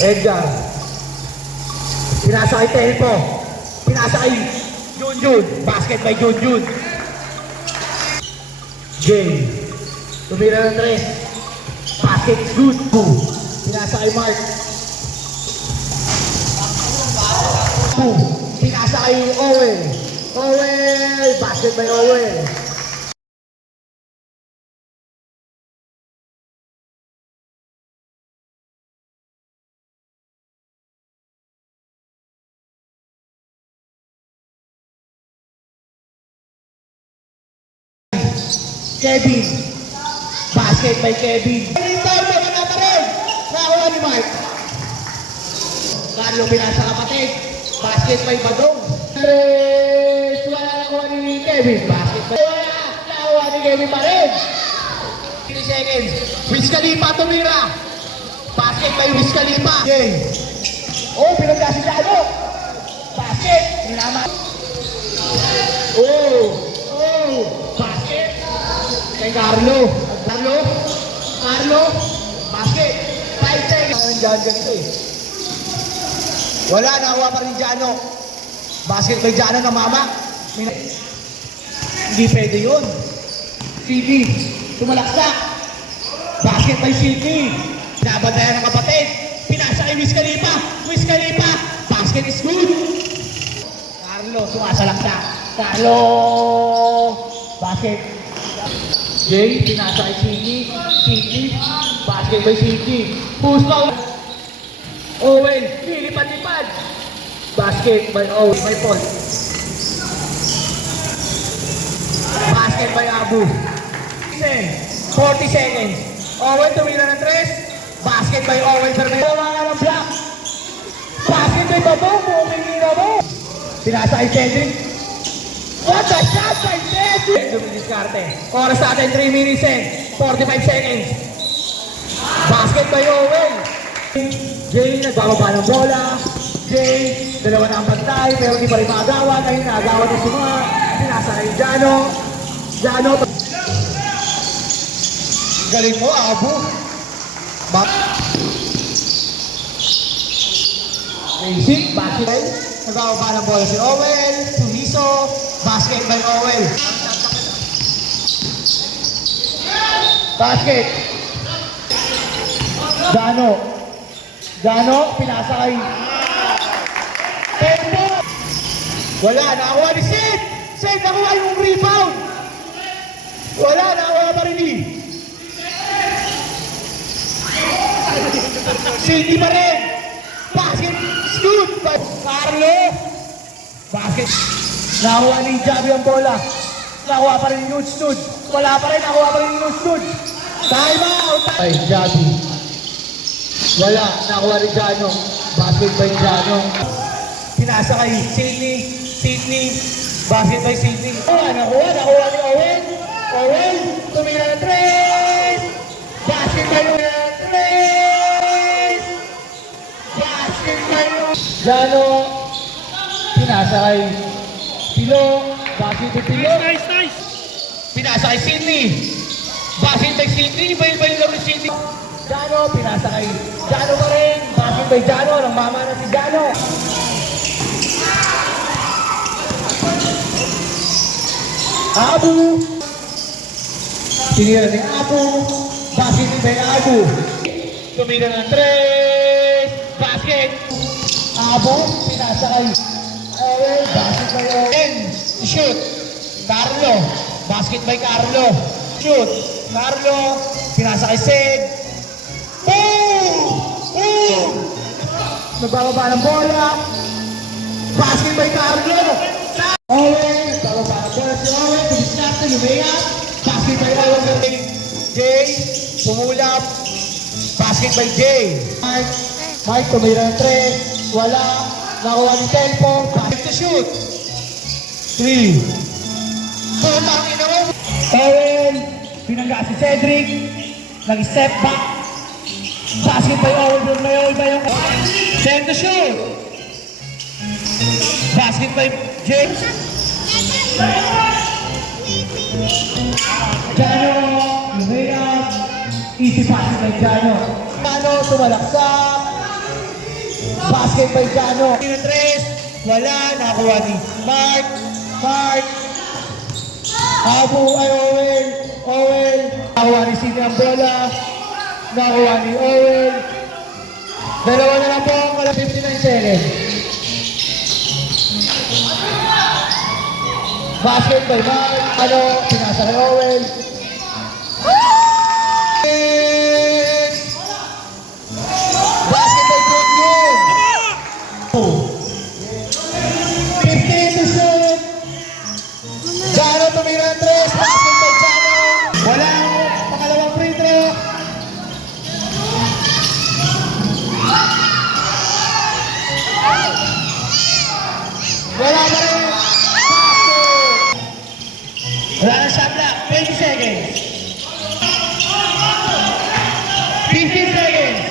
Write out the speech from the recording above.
Edgar. Pinasa kay Telpo. Pinasa kay Junjun. Basket by Junjun. Jay. Tumira ng 3. Basket is good. Pinasa kay Mark. Pinasa kay Owen. Owen. Basket by Owen. Kevin. Basket by Kevin. Rebound mo na pa rin. Nakakuha ni Mark. Carlo pinasa kapatid. Basket by Badong. Wala nakuha ni Kevin. Basket by wala. Nakakuha ni Kevin pa rin. 3 seconds. Wiz Khalifa tumira. Basket by Wiz Khalifa. Okay. Oh, pinagka si Jano. Basket. Minama. Oh. Basket. Kay Carlo. Carlo. Basket. 5 seconds. Diyan ganito eh. Wala, nakuha pa rin Jano. Basket by Jano na mama. Hindi pwede yun. CD. Tumalaksak. Basket by CD. Nabantayan ng kapatid. Pinasa kay Wiz Khalifa. Wiz Khalifa. Basket is good. Carlo, sumasalaksak. Carlo. Basket. Jay, pinasa kay CD. Basket by CD. Push out. Owen, lilipad-lipad. Basket by Owen, by Paul. Basket by Abu. 40 seconds. Owen tumira ng 3. Basket by Owen. Tawagan ng block. Basket by Babong. Bumingin mo. Pinasa kay Cedric. What a shot by Cedric! Dumidiskarte. Oras natin 3 minutes 45 seconds. Basket by Owen. Jay, nagbababa ng bola. Jay, dalawa na ang bantay, pero di pa rin makagawa. Ngayon nakagawa ng suma. Pinasa kay Jano. Galing mo, Abu. Basic, basket. Nagbababa ng bola si Owen. Tumiso. Basket by Owen. Basket. Jano, pinasa kay Tempo. Wala, nakakuha ni Sid. Sid, nakuha yung rebound. Wala, nakakuha pa rin ni Sid, di pa rin. Basket, scoot. Carlo. Basket. Nakakuha ni Javi ang bola. Nakakuha pa rin yung Nude. Wala pa rin, nakakuha pa rin yung Nude. Time out. Ay, Javi. Wala, nakuha ni Jano. Basket by Jano. Pinasa kay Sydney. Basket by Sydney. Nakuha ni Owen. Owen, tumira ng 3. Basket by Owen. 3. Basket by Owen. Jano. Pinasa kay Pilo. Basket by Pilo. Nice. Pinasa kay Sydney. Basket by Sydney. Bail-bail lang ni Sydney. Jano, pinasa kay Jano pa rin. Basket by Jano. Nang mama na si Jano. Abu. Sinira ni Abu. Basket by Abu. Tumira ng 3. Basket. Abu. Pinasa kay Owen. Basket by Owen. Shoot. Carlo. Basket by Carlo. Shoot. Carlo. Pinasa kay Sid. Nagbababa ng bola. Basket by Carlo. Owen. Nagbababa ng bola si Owen. Diniscarte, lumea. Basket by Owen. Jay. Pumulap. Basket by Jay. Mike, tumira ng 3. Wala. Nakuha ni Tempo. Basket to shoot. 3. Bola ang inaw. Owen. Pinangga si Cedric. Nag-step back. Basket by Owen. Send the shoot. Basket by James. Jano. Lumea. Easy pass by Jano. Jano tumalaksak. Basket by Jano. Tres. Wala. Nakakuha ni Mark. Abu ay Owen. Nakakuha ni Sidney ang bola. Nakakuha ni Owen. Dalawa na lang po ang kala 59 seconds. Basket by Mark. Pinasa kay Owen. Basket by Junjun. 15 to shoot. Jano tumira ang 3. Basket by Jano. Walang pangalawang free throw. Wala pa rin. Wala na shot clock. 20 seconds. 15 seconds.